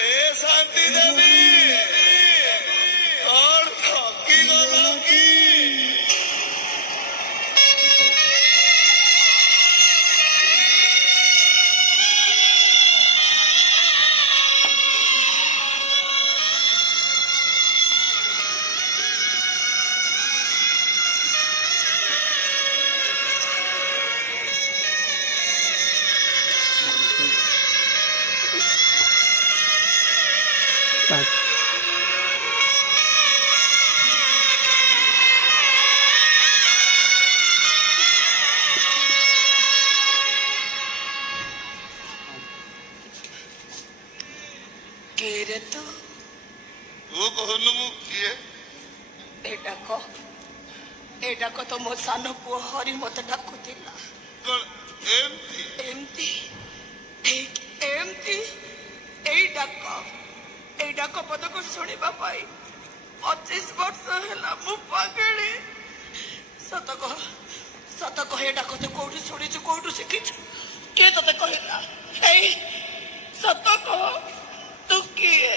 ए शांति देवी कौन थकी गलो की केरे तो वो कहनु मु किए एटा को तो मो सानो पुओ हरि मते डाकुतिला कौन एमती एमती ठीक एमती एई डाक पद को सुनिबा पाई 25 वर्ष हैला मु पागली सत कह एटा को तो कोठी सुनिछु कोठु सिखिछु के तते कहिला एई सत कह तू किए